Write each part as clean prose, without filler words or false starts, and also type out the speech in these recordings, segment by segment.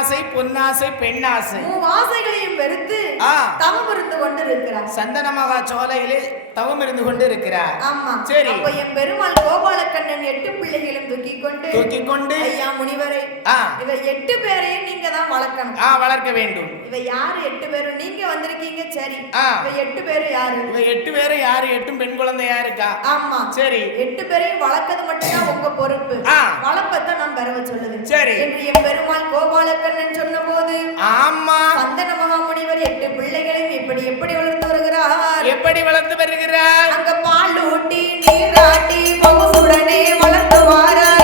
மண்ணாசை பொன்னாசை பெண்ணாசை ஆசைகளையும் வெறுத்து தவம் இருந்து கொண்டு இருக்கிறார். சந்தன மகா சோலையிலே தவம் இருந்து கொண்டு இருக்கிறார். ஆமா. சரி. அப்ப என் பெருமாள் கோபாலக்கண்ணன் 8 பிள்ளைகளும் தூக்கி கொண்டு ஐயா முனிவரே, இவ 8 பேரையும் நீங்க தான் வளர்க்கணும். வளர்க்க வேண்டும். இவ யாரு 8 பேரும்? நீங்க வந்திருக்கீங்க. சரி, இவ 8 பேரும் யாரு? இவ 8 பேரும் யாரு? 8 பெண் குழந்தையா இருக்கா? ஆமா. சரி. 8 பேரையும் வளர்க்கிறது மட்டும் தான் உங்க பொறுப்பு. வளர்ப்பத நான் பெறவ சொல்லுவேன். சரி. என்று என் பெருமாள் கோபாலக்கண்ணன் சொன்னபோது ஆமா, சந்தன மகாமுனிவர் 8 பிள்ளைகளையும் எப்படி வளர்த்து வருகிறார்? எப்படி வளர்த்து வருகிறார்? அங்க பால் ஊட்டி நீராட்டி பவுசுடனே வளர்த்து வாரார்.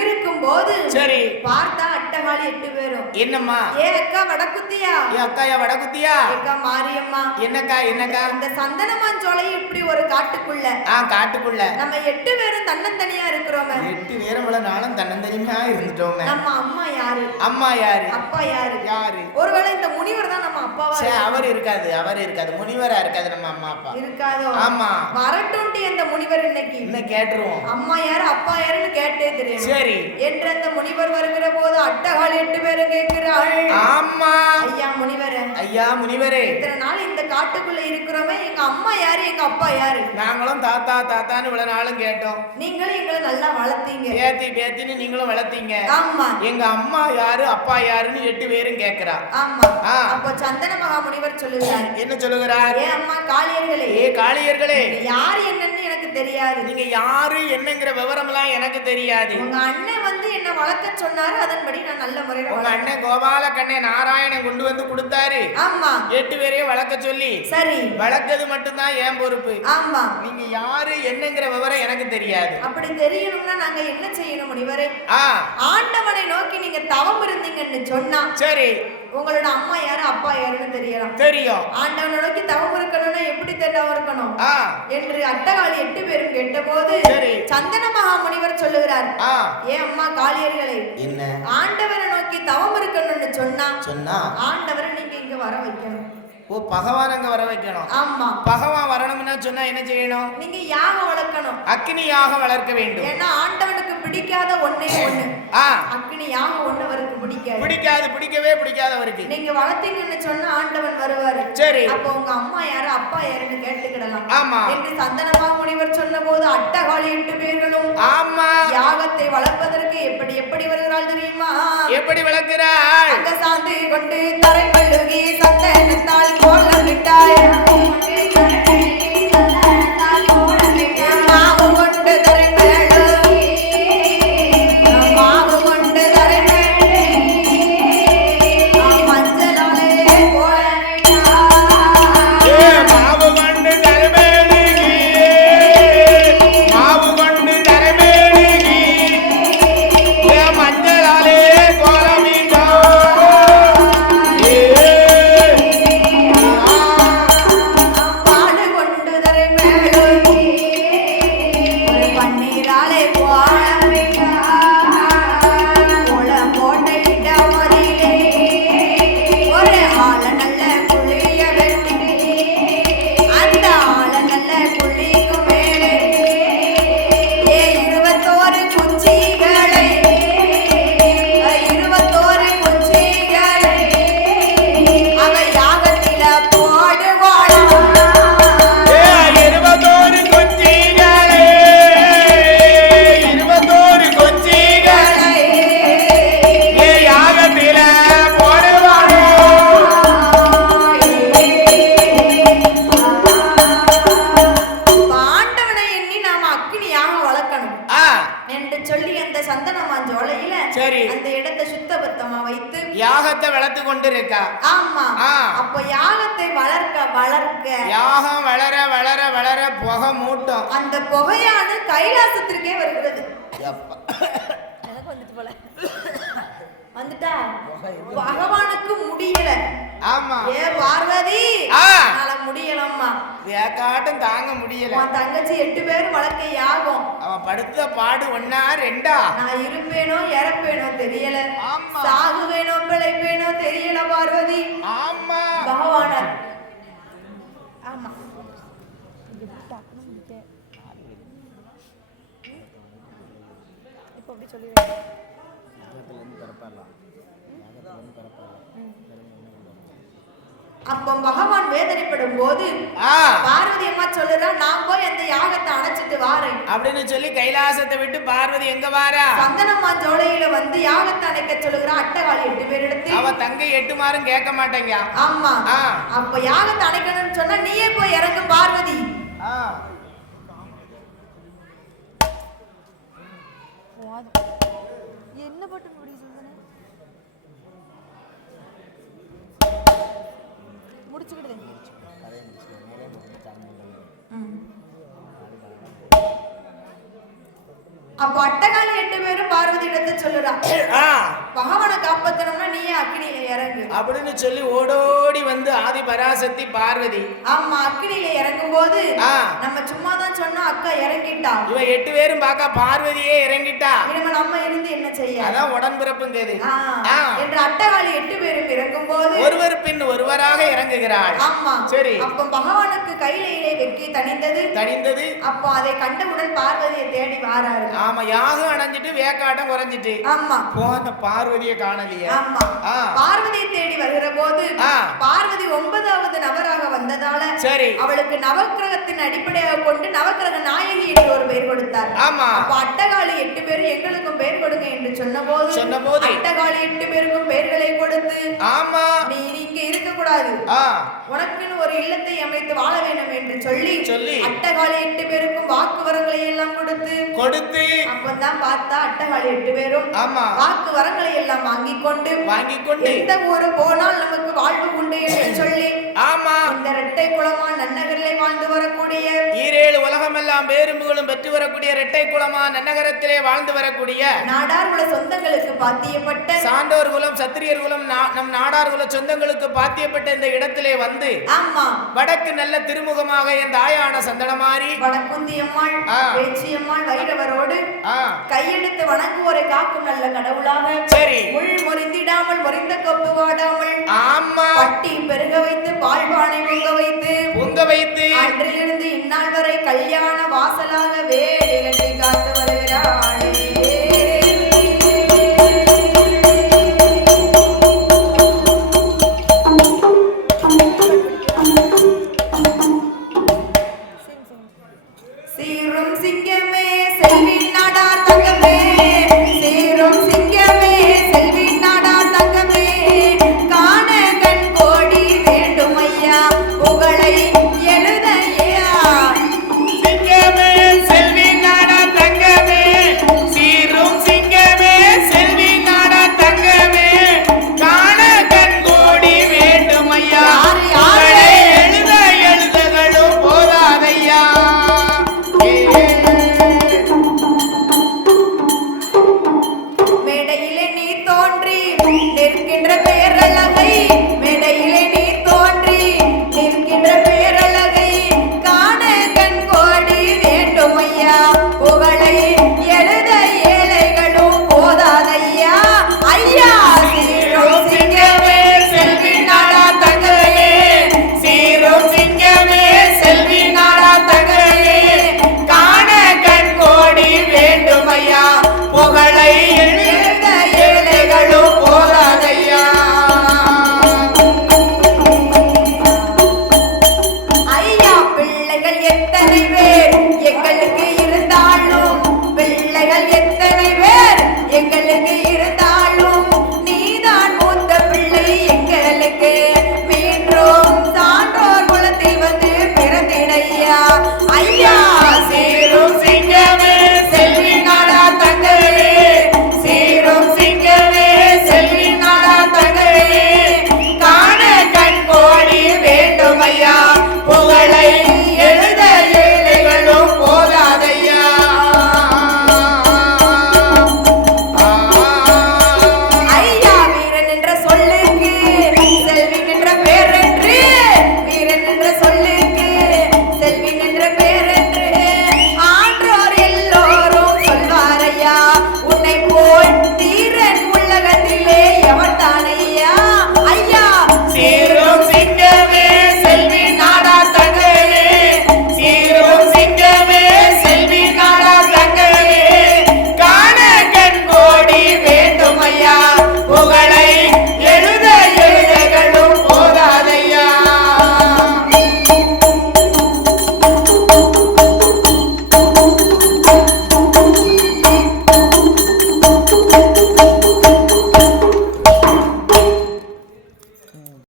இருக்கும்போது சரி பார்த்தா அட்டகாளி 8 பேரும். என்னம்மா? ஏ அக்கா வடக்குத்தியா? ஏ அக்காயா வடக்குத்தியா? அக்கா மாரியம்மா. என்னக்கா இந்த சந்தனமான் சோலை இப்படி ஒரு காட்டுக்குள்ள காட்டுக்குள்ள நம்ம 8 பேரும் தன்னந்தனியா இருக்கிறோமே. 8 பேரும் நாளும் தன்னந்தனியா இருந்துட்டோமே. நம்ம அம்மா யாரு? அப்பா யாரு? ஒருவேளை இந்த முனிவர் தான் நம்ம அப்பாவா? அவர் இருக்காது முனிவரா இருக்காது. நம்ம அம்மா அப்பா இருக்காதோ? ஆமா. வரட்டும்டி அந்த முனிவர் இன்னைக்கு கேட்டுருவோம். அம்மா யாரு அப்பா யாருன்னு கேட்டே தெரியும். சரி என்று அந்த முனிவர் வருகிற போது அட்டகாளி 8 பேரும் கேட்கிறாள். ஆமா. ஐயா முனிவரே இத்தனை நாள் இந்த காட்டுக்குள்ள இருக்கிறோமே, எங்க அம்மா யாரு எங்க அப்பா யாரு? நாங்களும் தாத்தான்னு இவ்வளவு நாளும் கேட்டோம். நீங்களும் எங்களை நல்லா வளர்த்தீங்க. பேத்தின்னு நீங்களும் வளர்த்தீங்க. ஆமா. எங்க அம்மா யாரு அப்பா யாருன்னு 8 பேரும் கேட்கிறா. ஆமா. அப்போ சந்தன மகா முனிவர் சொல்லுகிறார். என்ன சொல்லுகிறார்? ஏ அம்மா காளியர்களே யாரு என்னன்னு எனக்கு தெரியாது. நீங்க யாரு என்னங்கிற விவரம் எல்லாம் எனக்கு தெரியாது. உங்க அண்ணன் வந்து என்ன வளர்க்க சொன்னாரு, அதன்படி நான் நல்ல முறையில. உங்க அண்ணன் கோபாலக்கண்ணே நாராயணன் கொண்டு வந்து கொடுத்தாரு. ஆமா. 8 பேரையும் வளர்க்க சொல்லி. சரி. வளர்க்கிறது மட்டும் தான் என் பொறுப்பு. ஆமா. நீங்க யாரு என்னங்கிற விவரம் எனக்கு தெரியாது. அப்படி தெரியணும்னா நாங்க என்ன செய்யணும் முனிவரே? ஆண்டவனை நோக்கி நீங்க தவம் இருந்தீங்கன்னு சொன்னா சரி உங்களோட அம்மா யாரு அப்பா யாருன்னு தெரியும். ஆண்டவனை நோக்கி தவம் இருக்கணும்னா எப்படி தவம் இருக்கணும் என்று அட்டகாளி 8 பேரும் கேட்டபோது சந்தன மகா முனிவர் சொல்லுகிறார். ஏன் அம்மா காளியர்களே, ஆண்டவரை நோக்கி தவம் இருக்கணும்னு சொன்னா ஆண்டவரை நீங்க இங்க வர வைக்கணும். ஓ, பகவான் அங்க வர வைக்கணும். ஆமா. பகவான் வரணும்னா சொன்னா என்ன செய்யணும்? நீங்க யாகம் வளர்க்கணும். அக்னி யாகம் வளர்க்க வேண்டும். ஏன்னா ஆண்டவனுக்கு பிடிக்காத ஒண்ணே ஒண்ணு அக்னி யாகம். ஒண்ணு அவருக்கு பிடிக்கவே பிடிக்காத அவருக்கு. நீங்க வளர்த்தீங்கன்னு சொன்னா ஆண்டவன் வருவாரு. சரி. அப்போ உங்க அம்மா யாரு அப்பா யாருன்னு கேட்டுக்கிடலாம். ஆமா. என்று சந்தனமா முனிவர் சொன்ன போது அட்டகாளி 8 பேர்களும் ஆமா யாகத்தை வளர்ப்பதற்கு எப்படி வருகிறாள் தெரியுமா? எப்படி வளர்க்கிறாள்? அங்க சாந்து கொண்டு தரை கழுகி சந்தனத்தால் கோலம் விட்டாய். மாவு கொண்டு தரை யாகத்தை வளர்த்து கொண்டிருக்கா. ஆமா. அப்ப யாகத்தை வளர்க்க வளர்க்க யாகம் வளர வளர வளர புகை மூட்டும். அந்த புகையானது கைலாசத்திற்கே வருகிறது. வந்துட்டு போல வந்துட்டா பகவானுக்கு முடியல. ஆமா. ஏ பார்வதி நாள முடியலம்மா. வேக்காட்டம் தாங்க முடியல. உன் தங்கச்சி 8 பேரும் வளர்க்க யாகம். அவன் படுத்த பாடு 1 2. நான் இருப்பேனோ இறப்பேனோ தெரியல. சாகுவேனோ பிழைப்பேனோ தெரியல பார்வதி. ஆமா பகவான. ஆமா. இப்போ அப்படி சொல்லிடுறேன். அப்ப பகவான் வேதனைப்படும் போது பார்வதி அம்மா சொல்லுறா, நான் போய் அந்த யாகத்தை அணைச்சிட்டு வாரேன் அப்படின்னு சொல்லி கைலாசத்தை விட்டு பார்வதி எங்க வாரா? சந்தனம்மா ஜோலையில வந்து யாகத்தை அணைக்க சொல்லுறா. அட்டகாளி 8 பேர் எடுத்து அவ தங்க 8 மாரும் கேட்க மாட்டேங்க. ஆமா. அப்ப யாகத்தை அணைக்கணும்னு சொன்னா நீயே போய் இறங்கு பார்வதி. என்ன பட்டு முடி சொல்லுங்க முடிச்சுக்கிடுது. அப்ப அட்டகாளி 8 பேரும் பார்வதி இடத்தை சொல்லுறா, பகவானை காப்பாத்தணும்னா நீயே அக்னியில இறங்கு அப்படின்னு சொல்லி ஓடோடி வந்து ஆதி பராசக்தி பார்வதி. ஆமா. அக்னியில இறங்கும் போது நம்ம சும்மா தான் சொன்னோம், அக்கா இறங்கிட்டா. இவ 8 பேரும் பார்க்க பார்வதியே இறங்கிட்டா. இனிமே நம்ம இருந்து என்ன செய்ய? அதான் உடன்பிறப்புங்கிறது. என்று அட்டகாளி 8 பேரும் இறங்கும் போது ஒருவர் பின் ஒருவராக இறங்குகிறாள். ஆமா. சரி. அப்ப பகவானுக்கு கையிலே வெக்கி தணிந்தது. அப்ப அதை கண்டவுடன் பார்வதியை தேடி வாராரு. ஆமா. யாகம் அணைஞ்சிட்டு வேக்காட்டம் குறைஞ்சிட்டு. ஆமா. போன பார்வதியை காணலையே. ஆமா. பார்வதியை தேடி வருகிற போது பார்வதி 9வது நபராக வந்ததால சரி அவளுக்கு நவக்கிரகத்தின் அடிப்படையாக கொண்டு நவக்கிரக நாயகி என்று ஒரு பெயர் கொடுத்தார். ஆமா. அப்ப அட்டகாளி 8 பேர் எங்களுக்கும் பெயர் கொடுங்க என்று சொன்னபோது அட்டகாளி 8 பேருக்கும் பெயர்களை கொடுத்து ஆமா நீ இங்க இருக்க கூடாது, உனக்குன்னு ஒரு இல்லத்தை அமைத்து வாழ வேண்டும் என்று சொல்லி அட்டகாளி 8 பேருக்கும் வாக்கு வரங்களை எல்லாம் கொடுத்து அப்பதான் பார்த்தா அட்டகாளி 8 பேரும் வாக்கு வரங்களை எல்லாம் வாங்கிக் கொண்டு எந்த ஊரு போனால் நமக்கு வாழ்வு உண்டு என்று சொல்லி ஆமா இந்த இரட்டை குளமா நன்னகரிலே வாழ்ந்து வரக்கூடிய 7 உலகமெல்லாம் பேரும்புகளும் பெற்று வரக்கூடிய இரட்டை குளமா நன்னகரத்திலே வாழ்ந்து வரக்கூடிய நாடார் குல சொந்தங்களுக்கு பாத்தியப்பட்ட சான்றோர் குலம் சத்திரியர் குலம் நம் நாடார் குல சொந்தங்களுக்கு பாத்தியப்பட்ட இந்த இடத்திலே வந்து ஆமா வடக்கு நல்ல திருமுகமாக என் தாயான சந்தனமாரி வடக்குந்தியம்மாள் பேச்சியம்மாள் வைரவரோடு கையெடுத்து வணங்குவோரை காக்கும் நல்ல கடவுளாக சரி முள் முறிந்திடாமல் முறிந்த கொப்பு வாடாமல் ஆமா பட்டி பெருக வைத்து பால்பானை பொங்க வைத்து அன்றிலிருந்து இந்நாள் வரை கல்யாண வாசலாக வேலிகட்டி காத்து வருகிறாளே. சீரும் சிங்கமே செல்வி நாடார் தங்கமே, சீரும் சிங்கமே செல்வி நாடார் தங்கமே, காண கண் கோடி வேண்டும் ஐயா புகழை எழுதையா. சிங்கமே செல்வி நாடார் தங்கமே, சீரும் சிங்கமே செல்வி நாடார் தங்கமே, காண கண் கோடி வேண்டும் ஐயா எழுதுகளும் போதாதையா. மேடையிலே நீ தோன்றி நிற்கின்ற பேரழகை